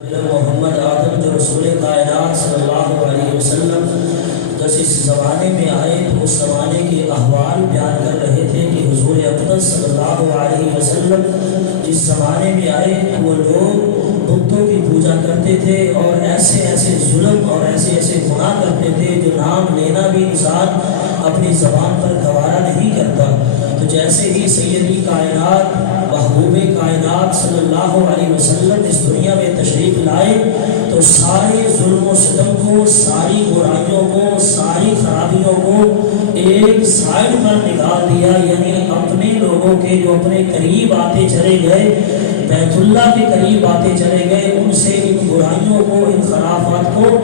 محمد آدم جو رسول کائنات صلی اللہ علیہ وسلم جب اس زمانے میں آئے تو اس زمانے کے احوال بیان کر رہے تھے کہ حضور اقدس صلی اللہ علیہ وسلم جس زمانے میں آئے وہ لوگ بتوں کی پوجا کرتے تھے اور ایسے ایسے ظلم اور ایسے ایسے گناہ کرتے تھے جو نام لینا بھی انسان اپنی زبان پر گوارا نہیں کرتا۔ تو جیسے ہی سیدی کائنات محبوب کائنات صلی اللہ علیہ وسلم اس دنیا میں تشریف لائے تو سارے ظلم و ستم کو، ساری برائیوں کو، ساری خرابیوں کو ایک سائڈ پر نکال دیا، یعنی اپنے لوگوں کے جو اپنے قریب آتے چلے گئے، بیت اللہ کے قریب آتے چلے گئے، ان سے ان برائیوں کو، ان خرافات کو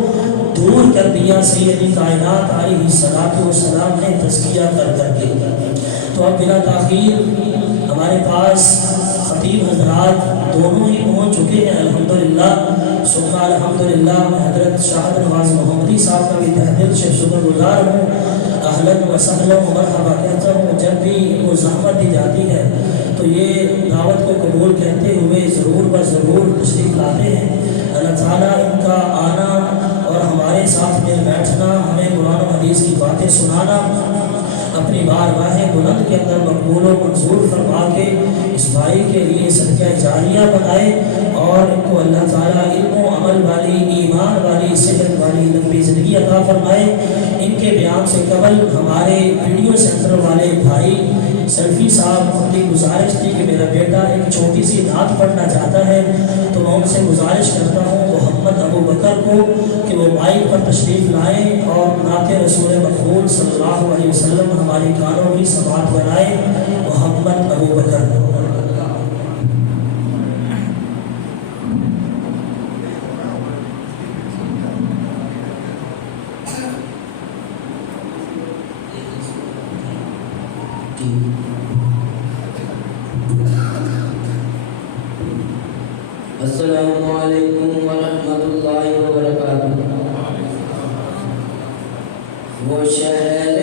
دور کر دیا سیدی کائنات علیہ السلام نے تزکیہ کر کے۔ تو اب بلا تاخیر ہمارے پاس خطیب حضرات دونوں ہی پہنچ چکے ہیں الحمدللہ، ثم الحمدللہ۔ میں حضرت شاہد نواز محمدی صاحب کا بھی تہ دل سے شکر گزار ہوں، اہلاً و سہلاً و مرحبا کہتا ہوں۔ جب بھی ان کو زحمت دی جاتی ہے تو یہ دعوت کو قبول کہتے ہوئے ضرور ضرور تشریف لاتے ہیں۔ اللہ تعالیٰ ان کا آنا اور ہمارے ساتھ مل بیٹھنا، ہمیں قرآن و حدیث کی باتیں سنانا اپنی بارگاہ بلند کے اندر مقبول و منظور فرما کے اس بھائی کے لیے صدقہ جاریہ بنائے، اور ان کو اللہ تعالیٰ علم و عمل والی، ایمان والی، صحت والی لمبی زندگی عطا فرمائے۔ ان کے بیان سے قبل ہمارے ویڈیو سینٹر والے بھائی سلفی صاحب کی گزارش تھی کہ میرا بیٹا ایک چھوٹی سی نعت پڑھنا چاہتا ہے، تو میں ان سے گزارش کرتا ہوں محمد ابو بکر کو کہ وہ مائک پر تشریف لائیں اور نعت رسول مقبول صلی اللہ علیہ وسلم ہماری کانوں کی سماعت بنائے۔ محمد ابو بکر۔ السلام علیکم ورحمۃ اللہ وبرکاتہ۔ وہ شہر